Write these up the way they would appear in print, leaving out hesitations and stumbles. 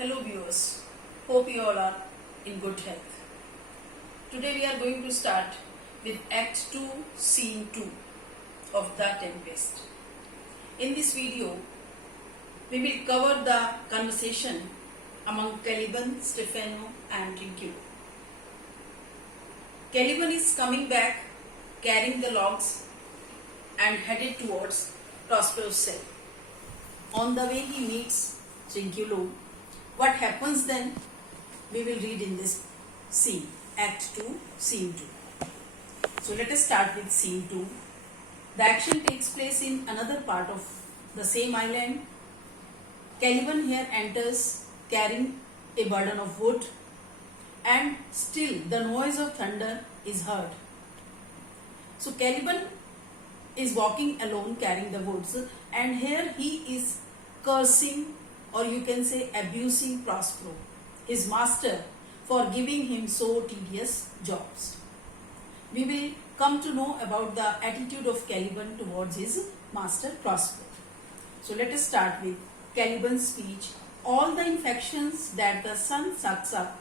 Hello viewers, hope you all are in good health. Today we are going to start with Act 2, Scene 2 of The Tempest. In this video, we will cover the conversation among Caliban, Stefano and Trinculo. Caliban is coming back carrying the logs and headed towards Prospero's cell. On the way he meets Trinculo. What happens then, we will read in this scene, Act 2, Scene 2. So let us start with Scene 2. The action takes place in another part of the same island. Caliban here enters carrying a burden of wood, and still the noise of thunder is heard. So Caliban is walking alone carrying the woods, and here he is cursing, or you can say abusing Prospero, his master, for giving him so tedious jobs. We will come to know about the attitude of Caliban towards his master Prospero. So let us start with Caliban's speech. All the infections that the sun sucks up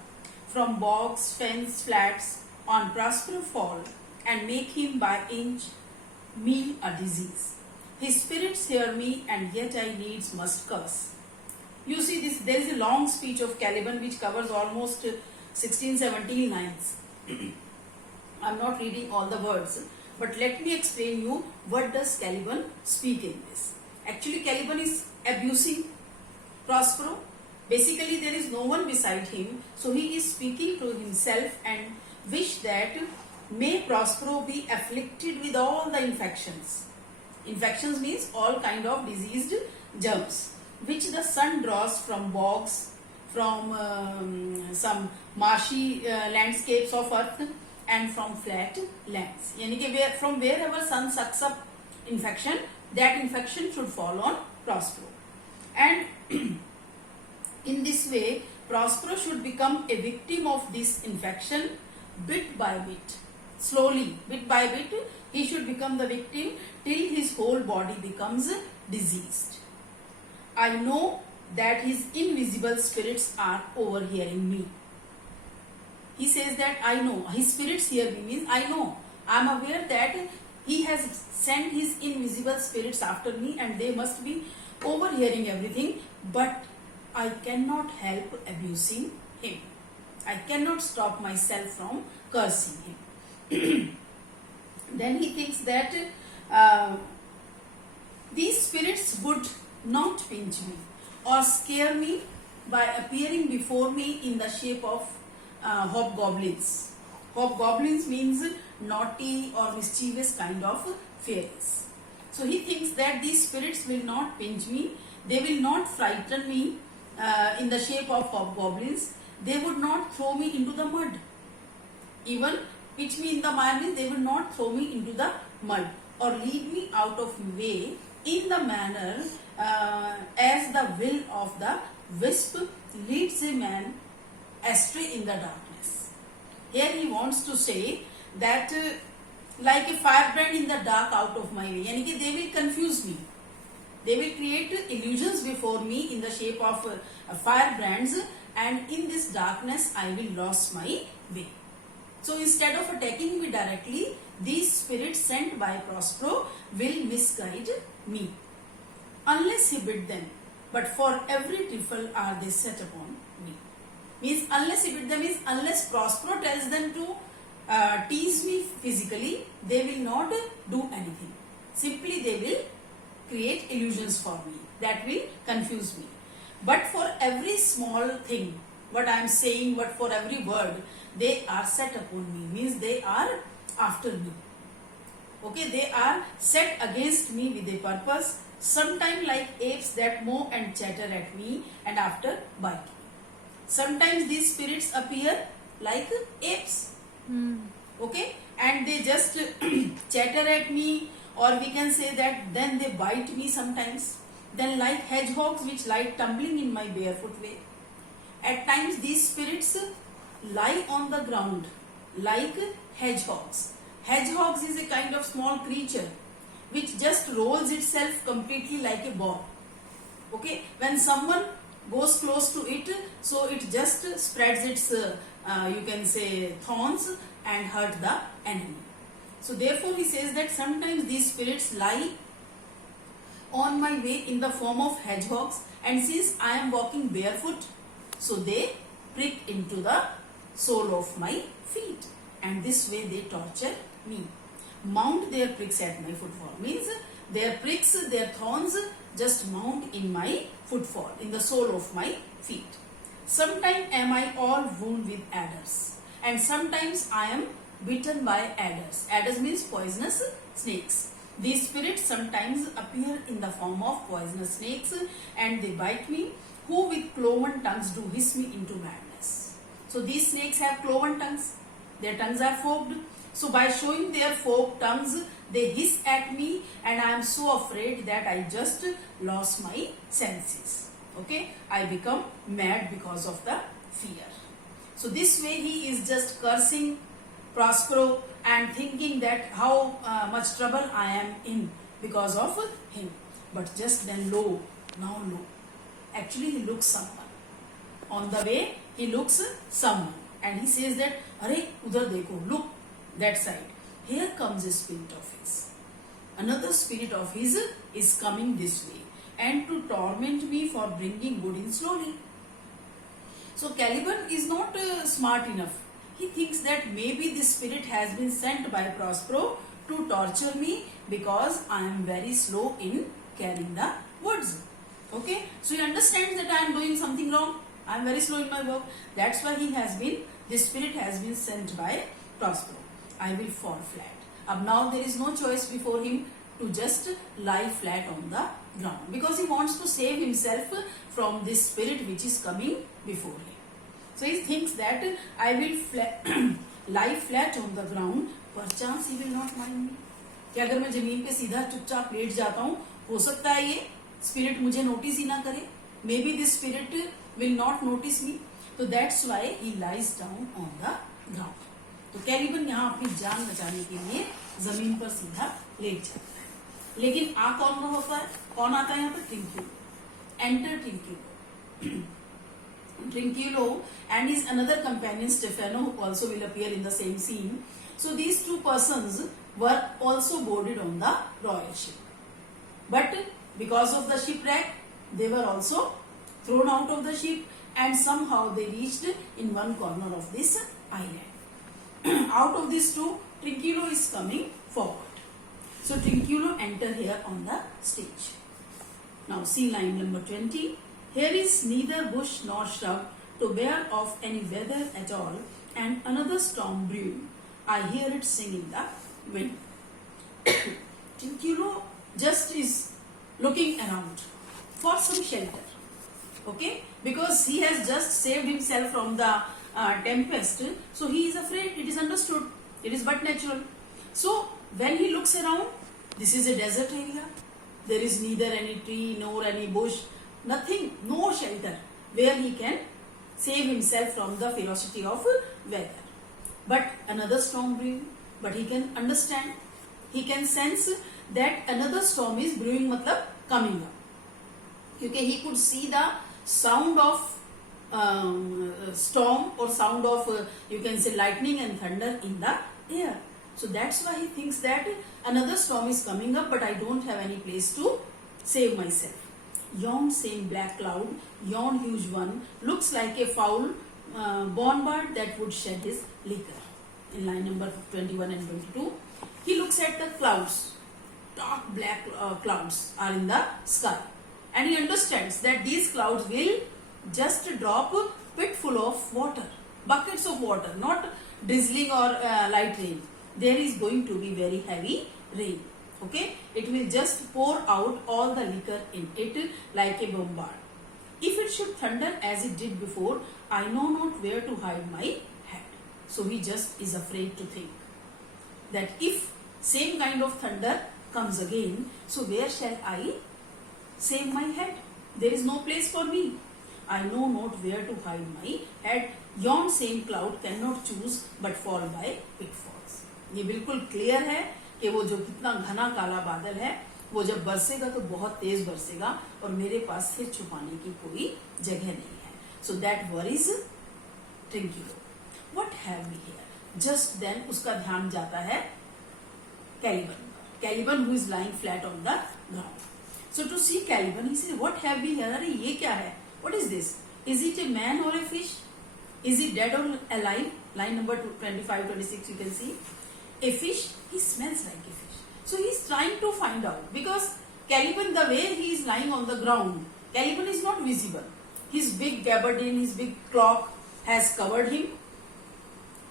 from bogs, fens, flats on Prospero fall and make him by inch me a disease. His spirits hear me, and yet I needs must curse. You see this, there is a long speech of Caliban which covers almost 16-17 lines. I am not reading all the words, but let me explain you what does Caliban speak in this. Actually Caliban is abusing Prospero. Basically there is no one beside him, so he is speaking to himself and wish that may Prospero be afflicted with all the infections. Infections means all kind of diseased germs which the sun draws from bogs, from some marshy landscapes of earth and from flat lands. Yani कि from wherever sun sucks up infection, that infection should fall on Prospero. And in this way, Prospero should become a victim of this infection bit by bit. Slowly, bit by bit, he should become the victim till his whole body becomes diseased. I know that his invisible spirits are overhearing me. He says that I know. His spirits hear me means I know. I am aware that he has sent his invisible spirits after me and they must be overhearing everything, but I cannot help abusing him. I cannot stop myself from cursing him. Then he thinks that these spirits would not pinch me or scare me by appearing before me in the shape of hobgoblins. Hobgoblins means naughty or mischievous kind of fairies. So he thinks that these spirits will not pinch me, they will not frighten me in the shape of hobgoblins, they would not throw me into the mud. Even pitch me in the mire means they will not throw me into the mud or lead me out of way in the manner as the will of the wisp leads a man astray in the darkness. Here he wants to say that like a firebrand in the dark out of my way, yani कि they will confuse me. They will create illusions before me in the shape of firebrands, and in this darkness I will lose my way. So instead of attacking me directly, these spirits sent by Prospero will misguide me. Unless he bid them, but for every trifle are they set upon me. Means unless he bid them means unless Prospero tells them to tease me physically, they will not do anything. Simply they will create illusions for me that will confuse me. But for every small thing, what I am saying, what for every word, they are set upon me, means they are after me. Okay, they are set against me with a purpose, sometimes like apes that mow and chatter at me and after bite me. Sometimes these spirits appear like apes. Okay, and they just chatter at me, or we can say that then they bite me sometimes. Then like hedgehogs which lie tumbling in my barefoot way. At times these spirits lie on the ground like hedgehogs. Hedgehogs is a kind of small creature which just rolls itself completely like a ball. Okay, when someone goes close to it, so it just spreads its you can say thorns and hurt the enemy. So therefore he says that sometimes these spirits lie on my way in the form of hedgehogs, and since I am walking barefoot, so they prick into the sole of my feet, and this way they torture me. Mount their pricks at my footfall, means their pricks, their thorns just mount in my footfall, in the sole of my feet. Sometimes am I all wound with adders, and sometimes I am bitten by adders. Adders means poisonous snakes. These spirits sometimes appear in the form of poisonous snakes, and they bite me, who with cloven tongues do hiss me into madness. So these snakes have cloven tongues. Their tongues are forked. So by showing their forked tongues, they hiss at me, and I am so afraid that I just lost my senses. Okay, I become mad because of the fear. So this way he is just cursing Prospero and thinking that how much trouble I am in because of him. But just then lo, now lo, actually he looks someone. On the way he looks someone, and he says that, "Arey, udhar dekho, look that side. Here comes a spirit of his. Another spirit of his is coming this way, and to torment me for bringing good in slowly." So Caliban is not smart enough. He thinks that maybe this spirit has been sent by Prospero to torture me because I am very slow in carrying the woods. Okay, so he understands that I am doing something wrong. I am very slow in my work. That's why this spirit has been sent by Prospero. I will fall flat. Now there is no choice before him to just lie flat on the ground, because he wants to save himself from this spirit which is coming before him. So he thinks that I will lie flat on the ground, perchance he will not mind me. कि अगर मैं जमीन पे सीधा चुपचाप late जाता हूँ, हो सकता है ये स्पिरिट मुझे नोटिस ही ना करे. Maybe this spirit will not notice me. तो that's why he lies down on the ground. तो कैलिबन यहाँ अपनी जान बचाने के लिए जमीन पर सीधा लेट जाता है. लेकिन आ कौन होता है, कौन आता है यहाँ पर? Trinculo. Enter Trinculo. Trinculo and his another companion Stefano, who also will appear in the same scene. So these two persons were also boarded on the royal ship, but because of the shipwreck they were also thrown out of the ship, and somehow they reached in one corner of this island. Out of these two, Trinculo is coming forward. So Trinculo enter here on the stage. Now see line number 20. Here is neither bush nor shrub to bear of any weather at all, and another storm brewing. I hear it sing in the wind. Trinculo just is looking around for some shelter. Okay, because he has just saved himself from the tempest, so he is afraid. It is understood. It is but natural. So when he looks around, this is a desert area. There is neither any tree nor any bush. Nothing, no shelter where he can save himself from the ferocity of weather. But another storm brewing. But he can understand, he can sense that another storm is brewing, matlab coming up. Okay, he could see the sound of storm or sound of you can say lightning and thunder in the air. So that's why he thinks that another storm is coming up, but I don't have any place to save myself. Yon same black cloud, yon huge one, looks like a foul bombard that would shed his liquor. In line number 21 and 22, he looks at the clouds. Dark black clouds are in the sky, and he understands that these clouds will just drop a pit full of water, buckets of water, not drizzling or light rain. There is going to be very heavy rain. Okay, it will just pour out all the liquor in it like a bombard. If it should thunder as it did before, I know not where to hide my head. So he just is afraid to think that if same kind of thunder comes again, so where shall I save my head? There is no place for me. I know not where to hide my head. Yon same cloud cannot choose but fall by pitfalls. ये बिल्कुल clear है कि वो जो कितना घना काला बादल है, वो जब बरसेगा तो बहुत तेज बरसेगा और मेरे पास सिर छुपाने की कोई जगह नहीं है. So that worries Trinculo. What have we here? Just then उसका ध्यान जाता है Caliban. Caliban who is lying flat on the ground. So to see Caliban, he said, "What have we here? अरे ये क्या है? What is this? Is it a man or a fish? Is it dead or alive?" Line number 25, 26, you can see. A fish, he smells like a fish. So he is trying to find out, because Caliban, the way he is lying on the ground, Caliban is not visible. His big gabardine, his big cloak has covered him.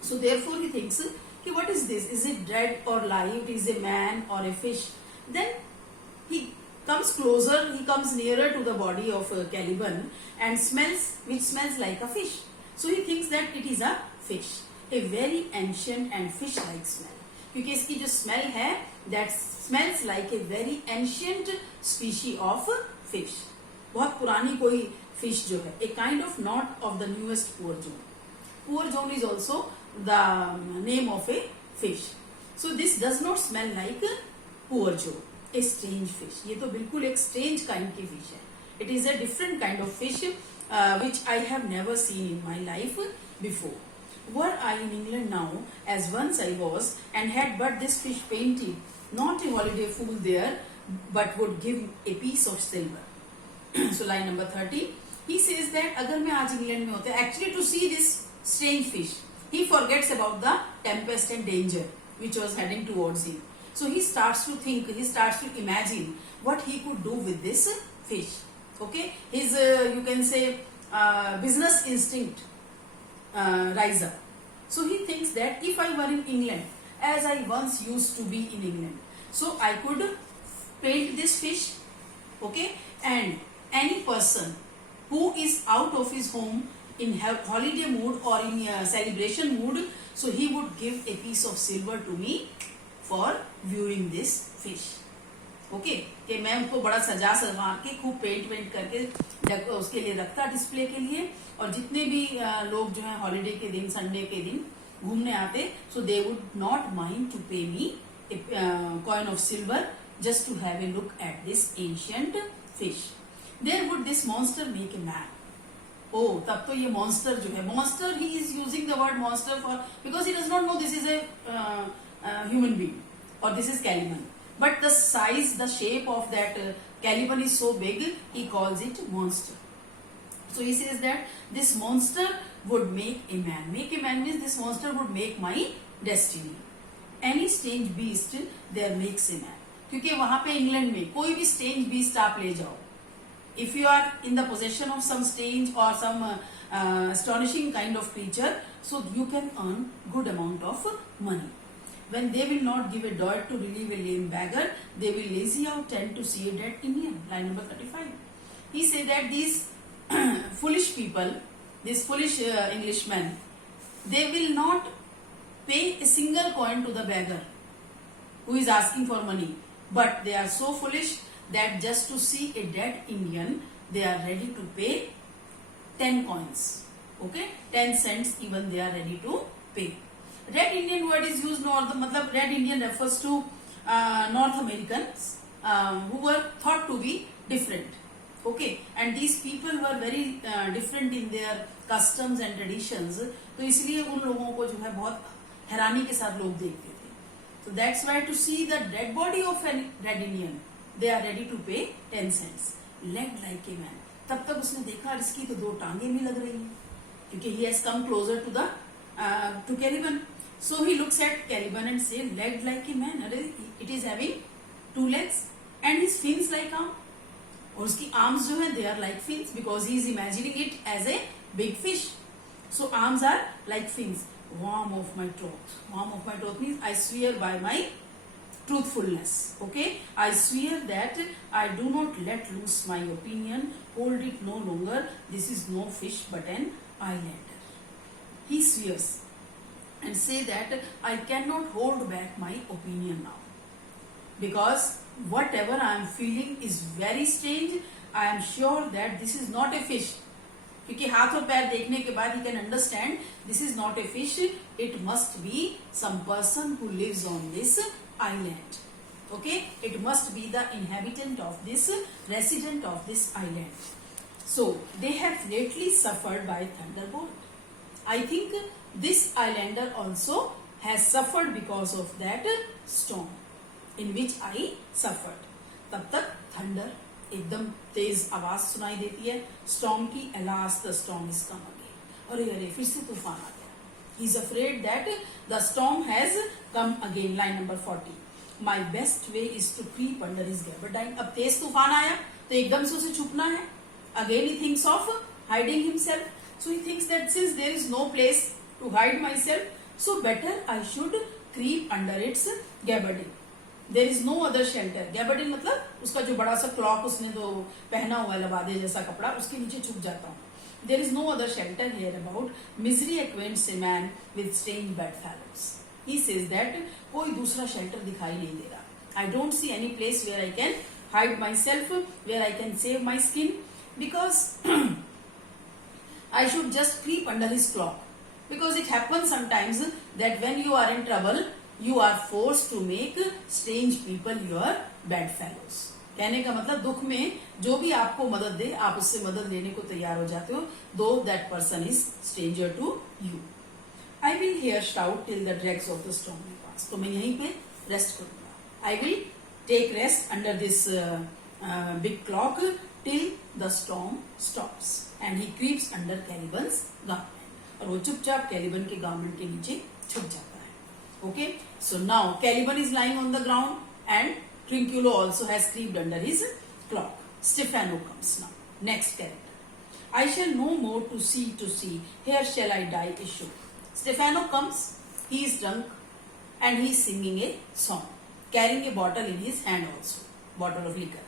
So therefore he thinks, what is this? Is it dead or live? Is it a man or a fish? Then he comes closer, he comes nearer to the body of Caliban and which smells like a fish. So he thinks that it is a fish, a very ancient and fish-like smell. क्योंकि इसकी जो smell है, that smells like a very ancient species of fish. बहुत पुरानी कोई fish जो है, a kind of not of the newest poor zone. Poor zone is also the name of a fish. So this does not smell like poor zone. A strange fish. ये तो बिल्कुल एक strange kind की fish है. It is a different kind of fish which I have never seen in my life before. Were I in England now, as once I was, and had but this fish painted, not a holiday fool there, but would give a piece of silver. So line number 30, he says that अगर मैं आज England में होता, actually to see this strange fish, he forgets about the tempest and danger which was heading towards him. So he starts to think, he starts to imagine what he could do with this fish. Okay, his you can say business instinct rise up. So he thinks that if I were in England, as I once used to be in England, so I could paint this fish, okay, and any person who is out of his home in holiday mood or in celebration mood, so he would give a piece of silver to me for viewing this fish. Okay कि मैं उनको बड़ा सजा सजा के खूब paint करके उसके लिए रखता डिस्प्ले के लिए, और जितने भी लोग जो है हॉलीडे के दिन, संडे के दिन घूमने आते, so they would not mind to pay me coin of silver just to have a look at this ancient fish. There would this monster make a man. ओ तब तो ये मॉन्स्टर जो है, monster he is using the word monster for because he does not know this is a human being और this is Caliban. But the size, the shape of that Caliban is so big, he calls it monster. So he says that this monster would make a man. Make a man means this monster would make my destiny. Any strange beast there makes a man. क्योंकि वहां पे England में कोई भी strange beast आप ले जाओ, if you are in the possession of some strange or some astonishing kind of creature, so you can earn good amount of money. When they will not give a dot to relieve a lame beggar, they will lazy out tend to see a dead Indian. Line number 35. He said that these foolish people, these foolish Englishmen, they will not pay a single coin to the beggar who is asking for money. But they are so foolish that just to see a dead Indian, they are ready to pay 10 coins. Okay, 10 cents even they are ready to pay. Red Indian word is used north, मतलब Red Indian refers to North Americans who were thought to be different. Okay, and these people were very different in their customs and traditions. तो इसलिए उन लोगों को जो है बहुत हैरानी के साथ लोग देखते थे. So that's why to see the dead body of a Red Indian, they are ready to pay 10 cents. Legged like a man. तब तक उसने देखा इसकी तो दो टांगे भी लग रही हैं, क्योंकि he has come closer to the to Caliban. So he looks at Caliban and says, legged like a man. It is having 2 legs and his fins like arm. और उसकी arms जो है they are like fins because he is imagining it as a big fish. So arms are like fins. Warm of my troth. Warm of my troth means I swear by my truthfulness. Okay, I swear that I do not let loose my opinion. Hold it no longer. This is no fish but an islander. He swears and say that I cannot hold back my opinion now, because whatever I am feeling is very strange. I am sure that this is not a fish. क्योंकि हाथ और पैर देखने के बाद he can understand this is not a fish. It must be some person who lives on this island. Okay, it must be the inhabitant of this, resident of this island. So they have lately suffered by thunderbolt. I think this islander also has suffered because of that storm in which I suffered. तब तक thunder एकदम तेज आवाज सुनाई देती है storm की. Alas the storm is come again. अरे अरे फिर से तूफान आ गया. He is afraid that the storm has come again. Line number 40. My best way is to creep under his gaberdine. अब तेज तूफान आया तो एकदम से उसे छुपना है. Again he thinks of hiding himself. So he thinks that since there is no place to hide myself, so better I should creep under its gabardine. There is no other shelter. Gabardine मतलब उसका जो बड़ा सा clock उसने तो पहना हुआ है लबादे जैसा कपड़ा, उसके नीचे छुप जाता हूँ. There is no other shelter here about. Misery acquaints a man with strange bedfellows. He says that कोई दूसरा shelter दिखाई नहीं दे रहा. I don't see any place where I can hide myself, where I can save my skin, because I should just creep under his cloak. Because it happens sometimes that when you are in trouble, you are forced to make strange people your bedfellows. कहने का मतलब दुख में जो भी आपको मदद दे आप उससे मदद लेने को तैयार हो जाते हो, though that person is stranger to you. I will here shout till the dregs of the storm pass. तो मैं यहीं पे रेस्ट करूंगा. I will take rest under this big clock till the storm stops. And he creeps under Caliban's garment. और वो चुपचाप Caliban के garment के नीचे छुप जाता है. Okay, so now Caliban is lying on the ground and Trinculo also has creeped under his cloak. Stephano comes now. Next character. I shall no more to see. Here shall I die issue. Stephano comes. He is drunk and he is singing a song, carrying a bottle in his hand also, bottle of liquor.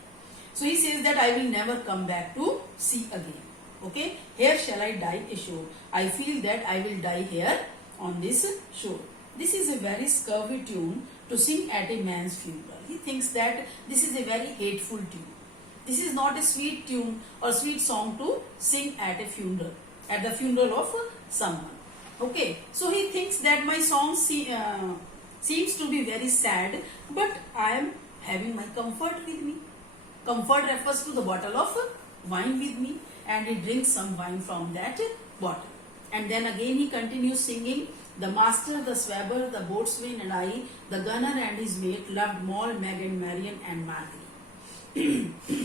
So he says that I will never come back to sea again. Okay, here shall I die ashore. I feel that I will die here on this shore. This is a very scurvy tune to sing at a man's funeral. He thinks that this is a very hateful tune. This is not a sweet tune or sweet song to sing at a funeral, at the funeral of someone. Okay, so he thinks that my song seems to be very sad, but I am having my comfort with me. Comfort refers to the bottle of wine with me, and he drinks some wine from that bottle. And then again he continues singing. The master, the swabber, the boatswain and I, the gunner and his mate loved Moll, Meg and Marian and Margery.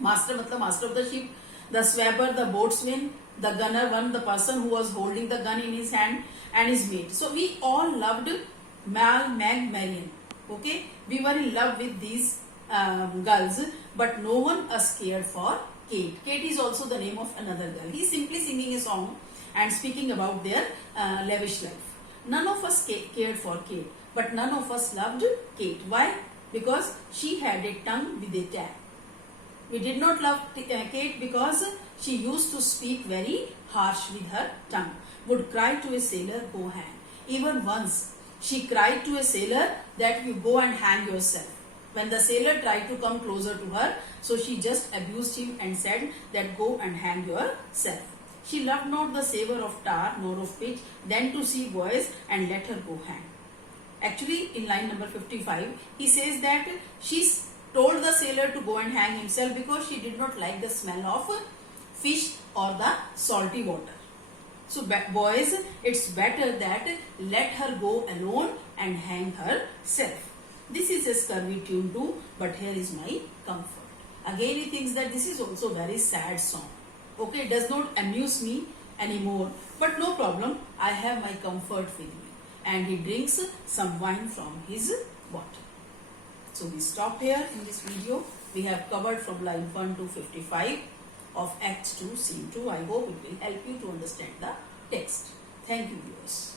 Master मतलब master of the ship, the swabber, the boatswain, the gunner, one the person who was holding the gun in his hand, and his mate. So we all loved Mal, Meg, Marian. Okay, we were in love with these girls, but no one us cared for Kate. Kate is also the name of another girl. He is simply singing a song and speaking about their lavish life. None of us cared for Kate, but none of us loved Kate. Why? Because she had a tongue with a tag. We did not love Kate because she used to speak very harsh with her tongue. Would cry to a sailor, go hang. Even once she cried to a sailor that you go and hang yourself. When the sailor tried to come closer to her, so she just abused him and said that go and hang yourself. She loved not the savor of tar nor of pitch, than to see boys and let her go hang. Actually, in line number 55, he says that she told the sailor to go and hang himself because she did not like the smell of fish or the salty water. So boys, it's better that let her go alone and hang herself. This is a scurvy tune too, but here is my comfort. Again he thinks that this is also very sad song. Okay, it does not amuse me anymore, but no problem, I have my comfort with me. And he drinks some wine from his bottle. So we stop here in this video. We have covered from line 1 to 55 of Act 2, Scene 2. I hope it will help you to understand the text. Thank you, viewers.